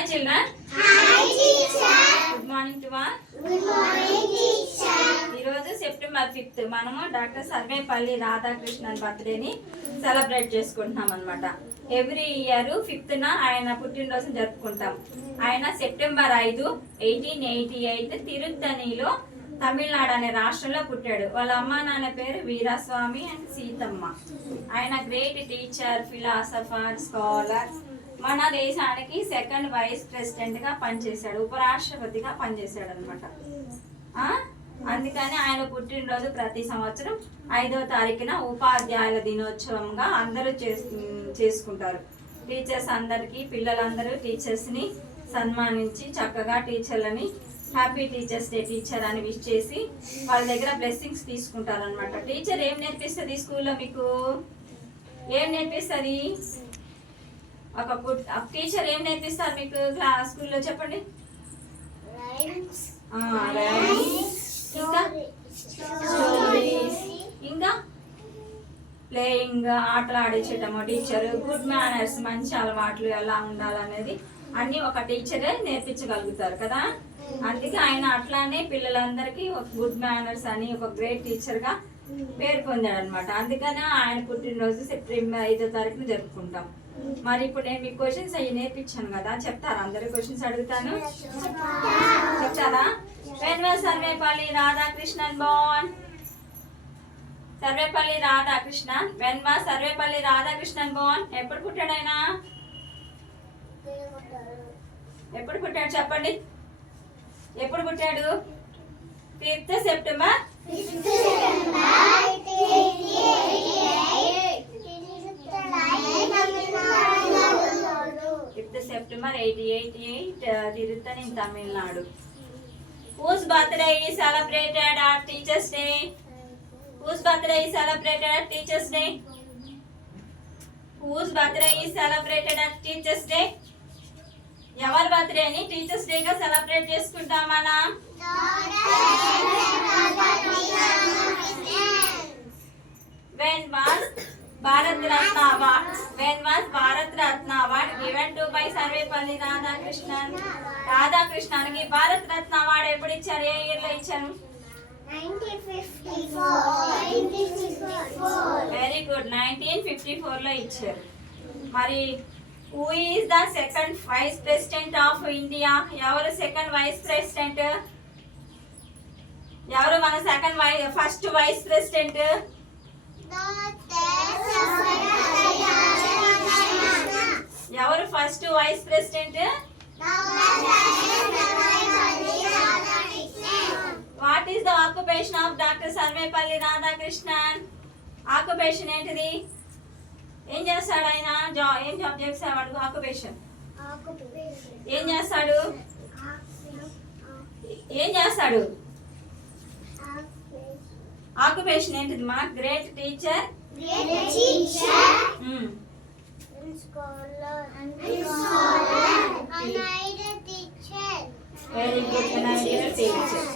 Hi children. Hi teacher. Good morning to all. Good morning teacher. ఈ రోజు September 5th మనము doctor Sarvepalli Radhakrishnan బర్త్డేని celebrate చేసుకుంటున్నాం అన్నమాట. ఎవ్రీ ఇయర్ 5th ఆయన పుట్టినరోజు జరుపుకుంటాం. ఆయన సెప్టెంబర్ 5, 1888 తిరుత్తణిలో తమిళనాడు అనే రాష్ట్రంలో పుట్టాడు. వాళ్ళ అమ్మ నాన్న పేరు వీరాస్వామి అండ్ సీతమ్మ. ఆయన గ్రేట్ టీచర్, ఫిలాసఫర్, స్కాలర్. మన దేశానికి 2nd వైస్ ప్రెసిడెంట్గా పనిచేశాడు, ఉపరాష్ట్రపతిగా పనిచేశాడు అనమాట. అందుకని ఆయన పుట్టినరోజు ప్రతి సంవత్సరం 5వ తారీఖున ఉపాధ్యాయుల దినోత్సవంగా అందరూ చేసుకుంటారు. టీచర్స్ అందరికీ, పిల్లలందరూ టీచర్స్ని సన్మానించి చక్కగా టీచర్లని హ్యాపీ టీచర్స్ డే టీచర్ అని విష్ చేసి వాళ్ళ దగ్గర బ్లెస్సింగ్స్ తీసుకుంటారు అనమాట. టీచర్ ఏం నేర్పిస్తుంది స్కూల్లో? మీకు ఏం నేర్పిస్తుంది? ఒక గుడ్ టీచర్ ఏం నేర్పిస్తారు మీకు స్కూల్లో? చెప్పండి. ఇంకా స్టోరీస్, ఇంకా ప్లేయింగ్, ఆటలు ఆడించటము. టీచర్ గుడ్ మేనర్స్, మంచి అలవాట్లు ఎలా ఉండాలనేది అన్ని ఒక టీచరే నేర్పించగలుగుతారు కదా. అందుకే ఆయన అట్లానే పిల్లలందరికీ ఒక గుడ్ మేనర్స్ అని ఒక గ్రేట్ టీచర్గా పేరు పొందాడు అనమాట. అందుకనే ఆయన పుట్టినరోజు సెప్టెంబర్ 5వ తారీఖున జరుపుకుంటాం. మరి ఇప్పుడు నేను మీకు క్వశ్చన్స్ అవి నేర్పించాను కదా, చెప్తారా? అందరు క్వశ్చన్స్ అడుగుతాను, చెప్తారా? When was Sarvepalli Radhakrishnan Born? Sarvepalli Radhakrishnan. When was Sarvepalli Radhakrishnan Born? ఎప్పుడు పుట్టాడు ఆయన? ఎప్పుడు పుట్టాడు చెప్పండి? ఎప్పుడు పుట్టాడు? 5th September 1888 Tiruttani in Tamil Nadu. Whose birthday is celebrated at Teachers Day? Whose birthday is celebrated at Teachers Day? Whose birthday is celebrated at Teachers Day? ఎవరి బర్త్డేని teachers డేగా సెలబ్రేట్ చేసుకుంటాం మనం? When was Bharat Ratna Award? When was Bharat Ratna Award given to by Sarvepalli Radhakrishnan? రాధాకృష్ణన్కి Bharat Ratna award ఎప్పుడు ఇచ్చారు? ఏ year లో ఇచ్చారు? 1954. Very good, 1954 లో ఇచ్చారు. మరి who is the second vice president of India? ఎవరు సెకండ్ వైస్ ప్రెసిడెంట్? ఎవరు మన ఫస్ట్ వైస్ ప్రెసిడెంట్? ఎవరు first vice president? What is the occupation of doctor Sarvepalli Radhakrishnan? Occupation ఏంటిది? ఏం చేస్తాడు ఆయన? ఏం జాబ్ చేసేవాడు? ఆక్యుపేషన్ ఏం చేస్తాడు? ఏం చేస్తాడు? ఆక్యుపేషన్ ఏంటిది మా? Great teacher, very good teacher.